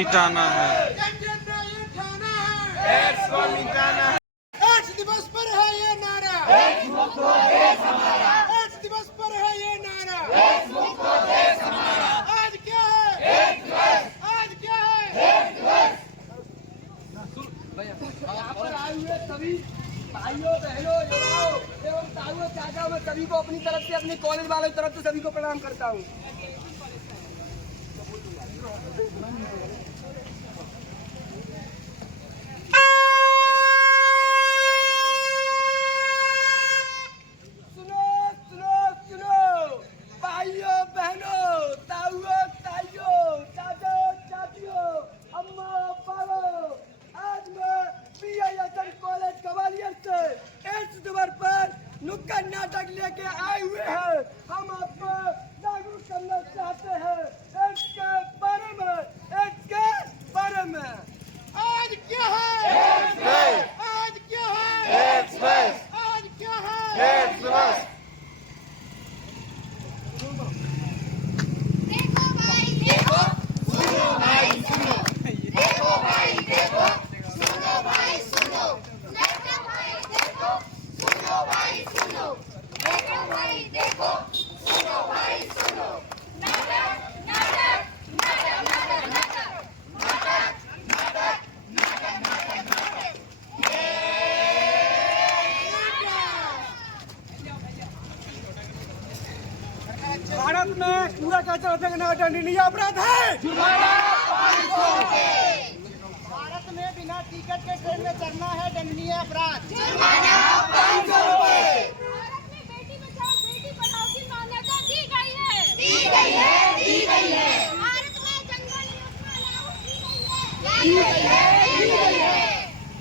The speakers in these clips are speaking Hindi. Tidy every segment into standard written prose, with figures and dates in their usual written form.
मिटाना है। एड्स को मिटाना है। एड्स दिवस पर है ये नारा, एड्स मुक्त हो देश हमारा। एड्स दिवस पर है ये नारा, एड्स मुक्त हो देश हमारा। आज क्या है, एड्स दिवस, आज क्या है। एड्स दिवस। यहाँ पर आए हुए सभी भाइयों बहनों युवाओं एवं ताऊओं चाचाओं में सभी को अपनी तरफ से, अपनी कॉलेज वालों की तरफ से सभी को प्रणाम करता हूँ। सुनो सुनो सुनो भाइयों बहनों ताऊओं ताइयों चाचाओ चाचियों अम्मा पापा, आज मैं PISM कॉलेज ग्वालियर से एड्स दिवस पर नुक्कड़ नाटक लेके आए हुए हैं। हम आपको जागरूक करना चाहते हैं एड्स के बारे में, एड्स के बारे में। आज क्या है, एड्स दिवस, आज क्या है, एड्स दिवस, आज क्या है। एड्स दिवस। देखो भाई देखो, सुनो भाई सुनो, देखो भाई देखो, सुनो भाई सुनो, देखो भाई देखो, सुनो भाई सुनो, देखो भाई देखो, सुनो भाई सुनो। नाटक नाटक नाटक नाटक नाटक नाटक नाटक नाटक नाटक। भारत में पूरा कचरा फेंकना दंडनीय अपराध है। भारत में बिना टिकट के ट्रेन में चढ़ना है दंडनीय अपराध। भारत में बेटी बचाओ बेटी पढ़ाओ की मान्यता दी गई है, दी गई है, दी गई है। भारत में जंगल दी गई है, दी गई है।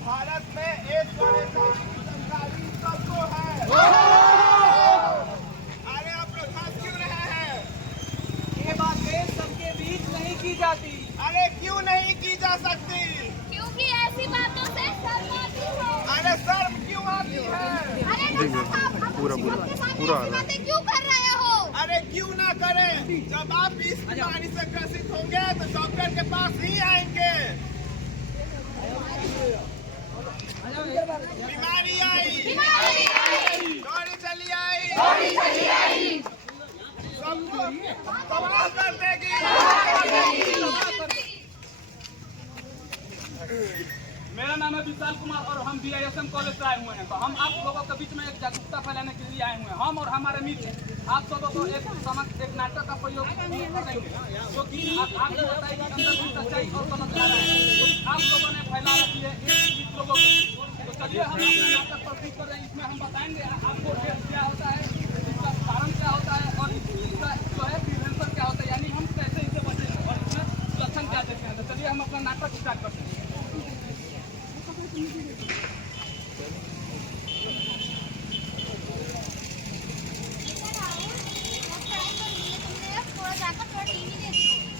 भारत में एक बड़े जानकारी सबको है। अरे आप लोग हंस क्यों रहे हैं? ये बातें सबके बीच नहीं की जाती। अरे क्यों नहीं की जा सकती? क्योंकि ऐसी बातों से शर्म आती है। अरे शर्म क्यों आती है? अरे डॉक्टर साहब, आप पूरा सबके सामने पूरा ऐसी बातें क्यों कर रहे हो? अरे क्यों ना करें? जब आप इस बीमारी से ग्रसित होंगे तो डॉक्टर के पास ही आएंगे। बीमारी आई, दौड़ी चली आई, सबको तबाह कर देगी। मेरा नाम है विशाल कुमार और हम BISM कॉलेज से आए हुए हैं। तो हम आप लोगों के बीच में एक जागरूकता फैलाने के लिए आए हुए हैं। हम और हमारे मित्र आप सबों को एक नाटक का प्रयोग करेंगे जो कि आपको बताएगी कि अंदर की सच्चाई और गलत क्या है। तो आप लोगों ने फैला रखी है इस लोगों को। तो चलिए हम अपने नाटक प्रस्तुत कर रहे हैं। इसमें हम बताएंगे आपको क्या होता है, इसका कारण क्या होता है और इसका जो है प्रिवेंशन क्या होता है, यानी हम कैसे इसे बचेंगे और इसमें लक्षण क्या देखते हैं। तो चलिए हम अपना नाटक स्टार्ट करते हैं।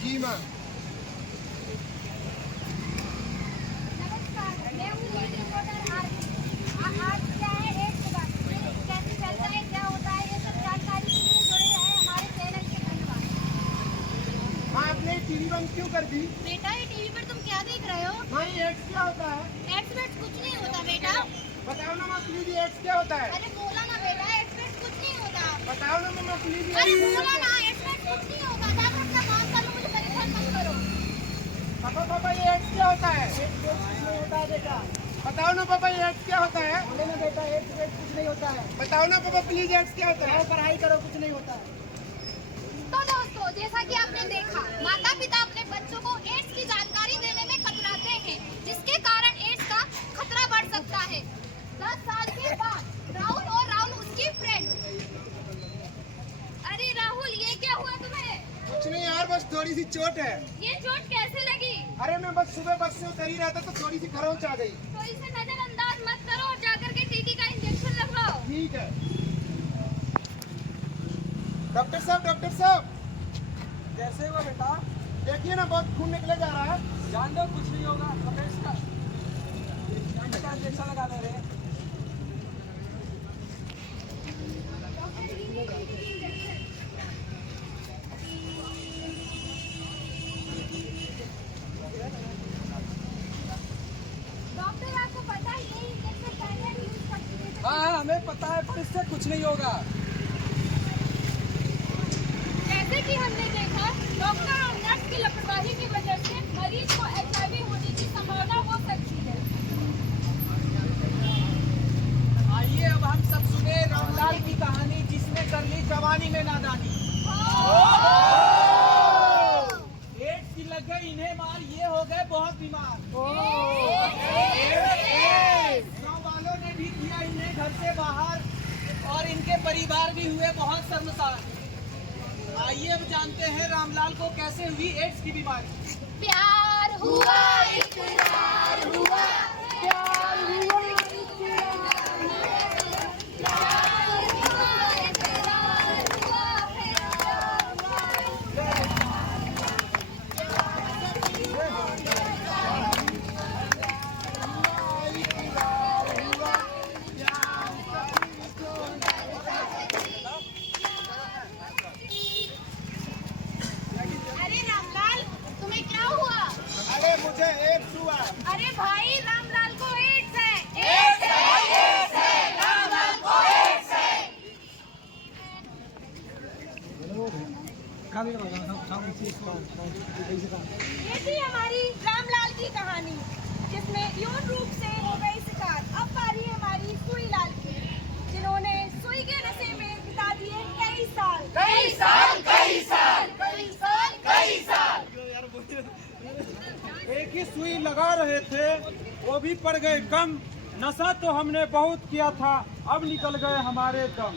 जी माँ। नमस्कार, मैं हूँ लीड रिपोर्टर आरती। आज क्या है एड्स के बारे में, कैसे फैलता है, क्या होता है, ये सब जानकारी के लिए जुड़े रहे हमारे चैनल के। धन्यवाद। हाँ, आपने टीवी बंद क्यों कर दी? बेटा ये टीवी पर तुम क्या देख रहे हो? हाँ, ये एड्स क्या होता है? एड्स वेड्स कुछ नहीं होता बेटा। बताओ ना माँ प्लीज, एड्स क्या होता है? अरे बोला ना बेटा, एड्स वेड्स कुछ नहीं होता। बताओ ना माँ प्लीज। अरे बोला ना, एड्स वेड्स कुछ नहीं होता। जाकर अपना काम करो, मुझे परेशान मत करो। पापा ये एड्स क्या होता है? होता है बेटा, बताओ ना पापा ये एड्स क्या होता है? बोले ना बेटा एड्स वेड्स कुछ नहीं होता है। बताओ ना पापा प्लीज, एड्स क्या होता है? पढ़ाई करो, कुछ नहीं होता है। तो दोस्तों, जैसा कि आपने देखा, माता पिता अपने बच्चों को एड्स की जानकारी देने में कतराते हैं, जिसके कारण एड्स का खतरा बढ़ सकता है। 10 साल के बाद राहुल उसकी फ्रेंड। अरे राहुल, ये क्या हुआ तुम्हें? कुछ नहीं यार, बस थोड़ी सी चोट है। ये चोट कैसे लगी? अरे मैं बस सुबह बस से उतर ही रहा था तो थोड़ी सी खरोंच आ गई। तो इसे नजरअंदाज मत करो और जाकर के टीटी का इंजेक्शन लगवाओ। ठीक है डॉक्टर साहब। कैसे हुआ बेटा? देखिए ना, बहुत खून निकले जा रहा है। जान दो, कुछ नहीं होगा। हमें इसका इंजेक्शन लगा दे रहे हैं। हाँ हमें पता है, पर इससे कुछ नहीं होगा। जैसे कि हमने देखा, डॉक्टर और नर्स की लापरवाही की वजह से मरीज को HIV होने की संभावना हो सकती है। आइए अब हम सब सुने रामलाल की कहानी, जिसने कर ली जवानी में नादानी। एड्स की लग गई इन्हें मार, ये हो गए बहुत बीमार। गाँव वालों ने भी किया इन्हें घर से बाहर, और इनके परिवार भी हुए बहुत शर्मसार। आइए अब जानते हैं रामलाल को कैसे हुई एड्स की बीमारी। प्यार हुआ, इकरार हुआ, प्यार हुआ, अरे रामलाल, तुम्हें क्या हुआ? अरे मुझे एड्स हुआ। अरे भाई, रामलाल को एड्स है। एड्स है, रामलाल को एड्स है। ये थी हमारी रामलाल की कहानी, जिसमें यौन रूप से हो गई शिकार। अब बारी है हमारी सुई लाल की, जिन्होंने सुई के नशे में बिता दिए कई साल। कई साल, कई साल, कई साल, कई साल। एक ही सुई लगा रहे थे, वो भी पड़ गए कम। नशा तो हमने बहुत किया था, अब निकल गए हमारे दम।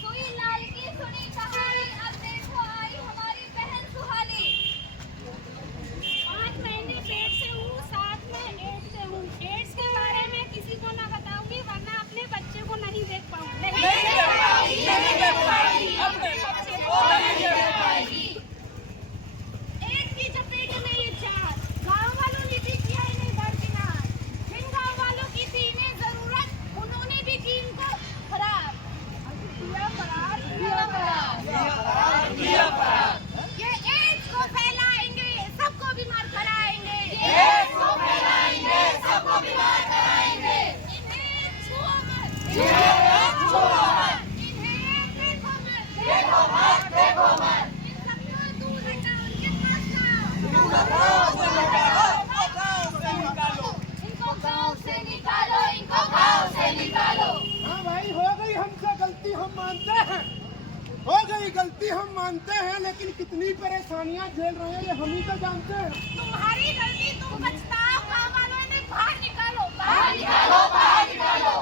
सुई लाल की सुनी कहानी, अब देखो आई हमारी बहन सुहानी। 5 महीने पेट से हूँ, साथ में एड्स से हूँ। एड्स के बारे में किसी को ना बताऊंगी, वरना अपने बच्चे को नहीं देख पाऊंगी। एड्स की चपेट में ये चार, गाँव वालों ने भी किया इन्हें दरकिनार। जिन गाँव वालों की थी इन्हें जरूरत, उन्होंने भी की इनको खराब। ये एड्स को फैलाएंगे, सबको बीमार कराएंगे। एड्स को फैलाएंगे, सबको बीमार कराएंगे। इन्हें छुओ मत, इन्हें छुओ मत, इन्हें देखो मत, देखो मत, देखो मत। इन सबको दूर हटाओ, उनके पास जाओ। इनको गाँव से निकालो, इनको गाँव से निकालो। हाँ भाई, हो गई हमसे गलती, हम मानते हैं। हो गई गलती, हम मानते हैं, लेकिन कितनी परेशानियां झेल रहे हैं ये हम ही तो जानते हैं। तुम्हारी गलती, तुम पछताओ। गाँव वालों ने बाहर निकालो, बाहर निकालो, बाहर निकालो।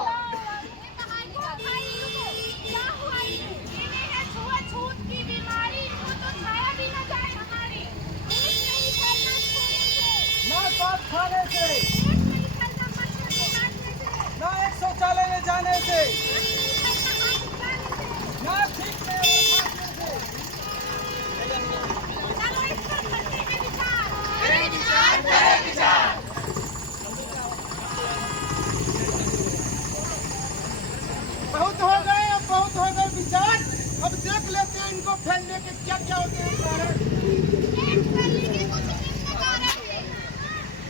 क्या हुआ इन्हें है छुआछूत की बीमारी, इनको तो छाया भी न जाए हमारी। पेट नहीं फैलना छूने ना साथ खाने से, से, पेट नहीं फैलना मच्छर को काटने से, ना एक शौचालय में जाने से, पेट नहीं फैलना हाथ उठाने से। ना ठीक में वो खाने से। चलो इस पर करते हैं विचार, करें विचार, करें विचार। बहुत हो गए, अब बहुत हो गए विचार। अब देख लेते हैं इनको फैलने के क्या क्या होते हैं कारण। एड्स फैलने के कुछ निम्न कारण हैं।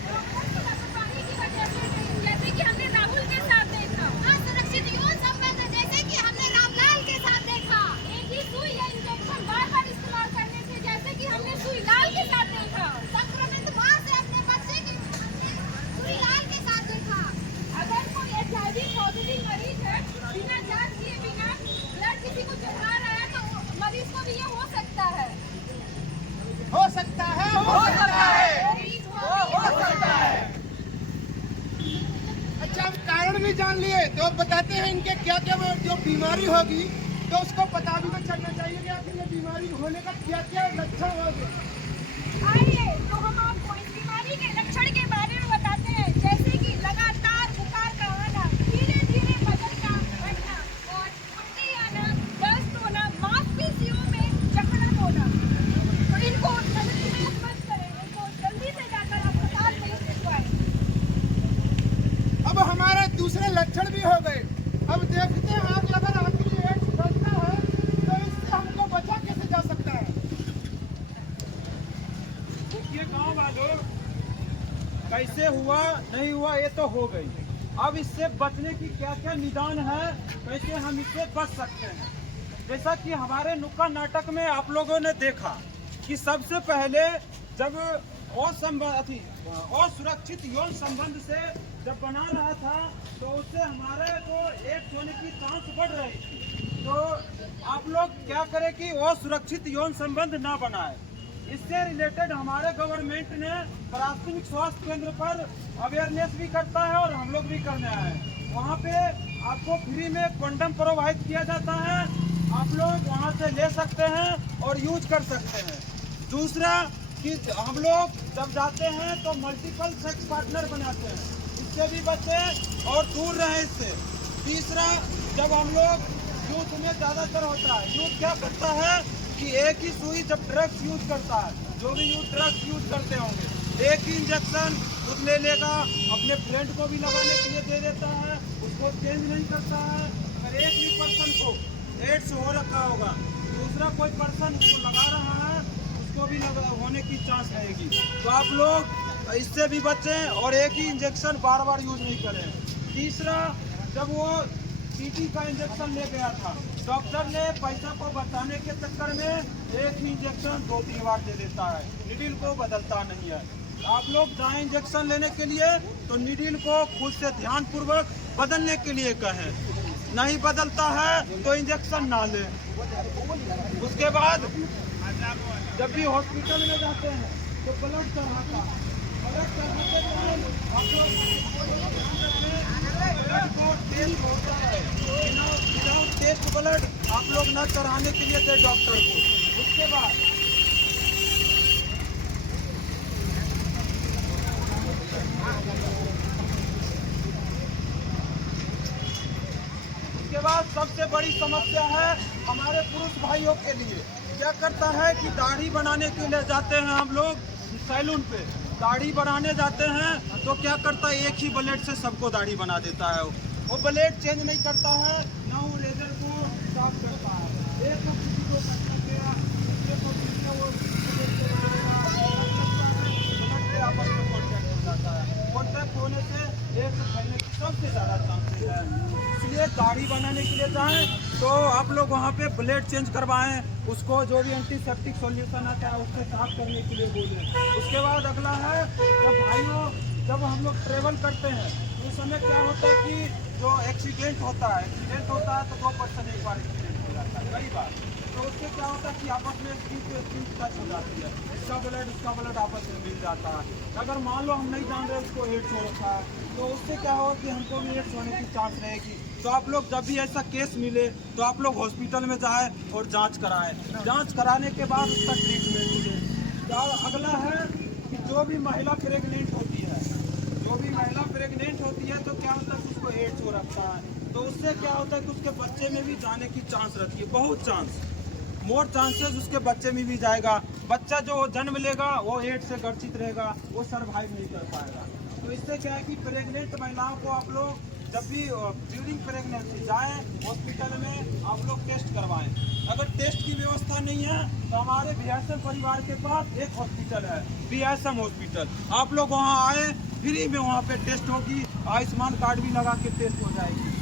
डॉक्टर की लापरवाही की वजह से, जैसे कि हमने राहुल के साथ देखा। असुरक्षित यौन संबंध, जैसे कि हमने रामलाल के साथ देखा। एक ही सुई या इंजेक्शन बार-बार इस्तेमाल करने से, जैसे कि हमने सुई लाल के साथ देखा। संक्रमित मां से अपने बच्चे की सुई लाल के साथ देखा। अगर कोई HIV पॉजिटिव मरीज है, बिना जांच किए, बिना ब्लड किसी को चढ़ा रहा है, तो मरीज को भी ये हो सकता है। हो सकता है, हो सकता है। हो सकता है। अच्छा, हम कारण भी जान लिए, तो अब बताते हैं इनके क्या क्या जो बीमारी होगी, तो उसको पता भी तो चलना चाहिए कि आखिर ये बीमारी होने का क्या क्या लक्षण होगा। आइए तो हम आपको इस बीमारी के लक्षण के बारे में बताते हैं, जैसे कि लगातार बुखार का आना, धीरे-धीरे वजन का बढ़ना और उल्टी आना, दस्त होना, मांसपेशियों में जकड़न होना। तो इनको जल्दी में मत करें, इनको जल्दी से जाकर अस्पताल में दिखवाएं। अब हमारे दूसरे लक्षण भी हो गए। अब देखते हैं आज अगर आखिर एड्स फैलता है तो इससे हमको बचा कैसे जा सकता है। ये गांव वालों, कैसे हुआ नहीं हुआ ये तो हो गई। अब इससे बचने की क्या क्या निदान है, कैसे हम इससे बच सकते हैं। जैसा कि हमारे नुक्कड़ नाटक में आप लोगों ने देखा कि सबसे पहले जब असुरक्षित यौन संबंध से जब बना रहा था तो उससे हमारे को एड्स होने की चांस बढ़ रही थी। तो आप लोग क्या करें कि असुरक्षित यौन संबंध ना बनाए। इससे रिलेटेड हमारे गवर्नमेंट ने प्राथमिक स्वास्थ्य केंद्र पर अवेयरनेस भी करता है और हम लोग भी करने आए हैं। वहाँ पे आपको फ्री में कंडम प्रोवाइड किया जाता है, आप लोग वहाँ से ले सकते हैं और यूज कर सकते हैं। दूसरा कि हम लोग जब जाते हैं तो मल्टीपल सेक्स पार्टनर बनाते हैं, इससे भी बचें और दूर रहें इससे। तीसरा, जब हम लोग यूथ में ज़्यादातर होता है, यूथ क्या करता है कि एक ही सुई जब ड्रग्स यूज करता है, जो भी यूथ ड्रग्स यूज करते होंगे, एक ही इंजेक्शन खुद ले लेगा, अपने फ्रेंड को भी लगाने के लिए दे देता है, उसको चेंज नहीं करता है। अगर एक भी पर्सन को एड्स हो रखा होगा, दूसरा कोई पर्सन उसको लगा रहा है, उसको भी होने की चांस रहेगी। तो आप लोग इससे भी बचें और एक ही इंजेक्शन बार बार यूज नहीं करें। तीसरा, जब वो टीटी का इंजेक्शन ले गया था, डॉक्टर ने पैसा को बचाने के चक्कर में एक ही इंजेक्शन 2-3 बार दे देता है, निडिल को बदलता नहीं है। आप लोग जाएं इंजेक्शन लेने के लिए तो निडिल को खुद से ध्यानपूर्वक बदलने के लिए कहें, नहीं बदलता है तो इंजेक्शन ना लें। उसके बाद जब भी हॉस्पिटल में जाते हैं तो ब्लड चढ़ाते टाइम आप लोग ब्लड को टेस्ट होता है, विदाउट टेस्ट ब्लड आप लोग न चढ़ाने के लिए दे डॉक्टर को। उसके बाद सबसे बड़ी समस्या है हमारे पुरुष भाइयों के लिए। क्या करता है कि दाढ़ी बनाने के लिए जाते हैं हम लोग सैलून पे, दाढ़ी बनाने जाते हैं तो क्या करता है, एक ही ब्लेड से सबको दाढ़ी बना देता है। वो ब्लेड चेंज नहीं करता है, ना वो रेजर को साफ करता है। एक को किसी को कटना गया, दूसरे को किसी वो आपस में कॉन्टैक्ट हो जाता है। कॉन्टैक्ट होने से एक फैलने की सबसे ज़्यादा चांसेस है। इसलिए दाढ़ी बनाने के लिए जाएं तो आप लोग वहाँ पे ब्लेड चेंज करवाएं, उसको जो भी एंटीसेप्टिक सॉल्यूशन आता है उससे साफ करने के लिए बोलें। उसके बाद अगला है, जब हम लोग ट्रेवल करते हैं उस समय क्या होता है कि जो एक्सीडेंट होता है तो 2% एक बार एक्सीडेंट हो जाता है कई बार। तो उससे क्या होता है कि आपस में स्किन टच हो जाती है, उसका ब्लड आपस में मिल जाता है। अगर मान लो हम नहीं जान रहे उसको एड्स हो रखा है तो उससे क्या होगा कि हमको भी एड्स होने की चांस रहेगी। तो आप लोग जब भी ऐसा केस मिले तो आप लोग हॉस्पिटल में जाएं और जांच कराएं, जांच कराने के बाद उसका ट्रीटमेंट मिले। तो अगला है कि जो भी महिला प्रेग्नेंट होती है तो क्या होता है कि उसको एड्स हो रखता है, तो उससे क्या होता है कि उसके बच्चे में भी जाने की चांस रहती है, बहुत मोर चांसेस उसके बच्चे में भी जाएगा। बच्चा जो जन्म लेगा वो एड्स से ग्रसित रहेगा, वो सर्वाइव नहीं कर पाएगा। तो इससे क्या है कि प्रेग्नेंट महिलाओं को आप लोग जब भी ड्यूरिंग प्रेगनेंसी जाएं हॉस्पिटल में आप लोग टेस्ट करवाएं। अगर टेस्ट की व्यवस्था नहीं है तो हमारे बीएसएम परिवार के पास एक हॉस्पिटल है, बीएसएम हॉस्पिटल। आप लोग वहां आए, फ्री में वहां पे टेस्ट होगी, आयुष्मान कार्ड भी लगा के टेस्ट हो जाएगी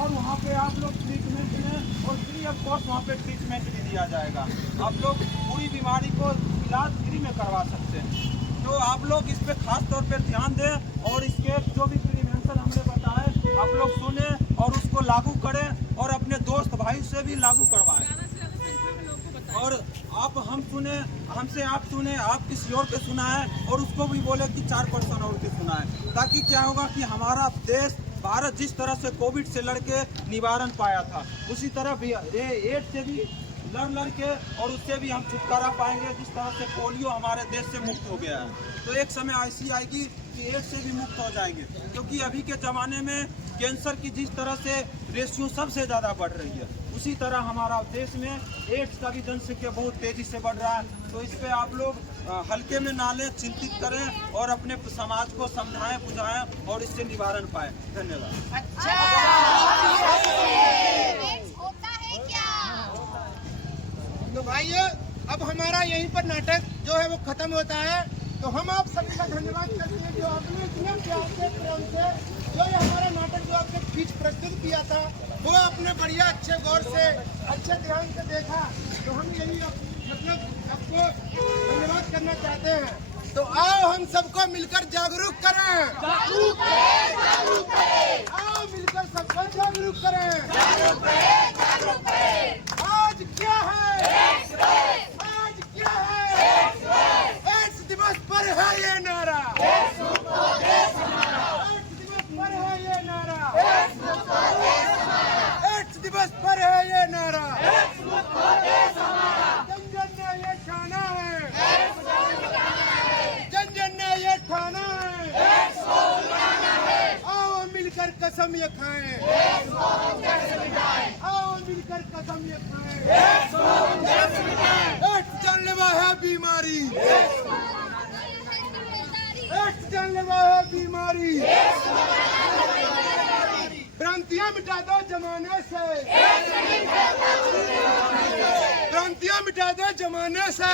और वहां पे आप लोग ट्रीटमेंट में और फ्री ऑफ कॉस्ट वहाँ पे ट्रीटमेंट भी दिया जाएगा। आप लोग पूरी बीमारी को इलाज फ्री में करवा सकते हैं। तो आप लोग इस पे खास तौर पे ध्यान दें और इसके जो भी प्रिवेंशन हमने बताए आप लोग सुने और उसको लागू करें और अपने दोस्त भाई से भी लागू करवाएं। और हमसे आप सुने, आप किसी और के सुनाएं और उसको भी बोले कि 4% और के सुनाएं, ताकि क्या होगा कि हमारा देश भारत जिस तरह से कोविड से लड़के निवारण पाया था उसी तरह भी एड्स से भी लड़ के और उससे भी हम छुटकारा पाएंगे, जिस तरह से पोलियो हमारे देश से मुक्त हो गया है। तो एक समय ऐसी आएगी कि एड्स से भी मुक्त हो जाएंगे, क्योंकि अभी के ज़माने में कैंसर की जिस तरह से रेशियो सबसे ज़्यादा बढ़ रही है उसी तरह हमारा देश में एड्स का भी जनसंख्या बहुत तेज़ी से बढ़ रहा है। तो इस पर आप लोग हल्के में ना लें, चिंतित करें और अपने समाज को समझाएं बुझाएं और इससे निवारण पाएं। धन्यवाद। तो भाइयों, अब हमारा यहीं पर नाटक जो है वो खत्म होता है। तो हम आप सभी का धन्यवाद करते हैं जो आपने किया था वो आपने बढ़िया अच्छे गौर से अच्छे ध्यान से देखा, तो हम यही मतलब आपको धन्यवाद करना चाहते हैं। तो आओ हम सबको मिलकर जागरूक करें, आओ मिलकर सबको जागरूक करें। आज क्या है, आज क्या है, एड्स दिवस पर है ये नारा, एड्स दिवस पर है ये नारा, एड्स दिवस पर है ये नारा, जन जन ने ये ठाना है, जन जन ने ये ठाना है, आओ मिलकर कसम ये खाएं, आओ मिलकर कसम ये खाएं। एड्स जानलेवा है बीमारी, एड्स जानलेवा है बीमारी, भ्रांतियां मिटा दो जमाने से, भ्रांतियां मिटा दो जमाने से।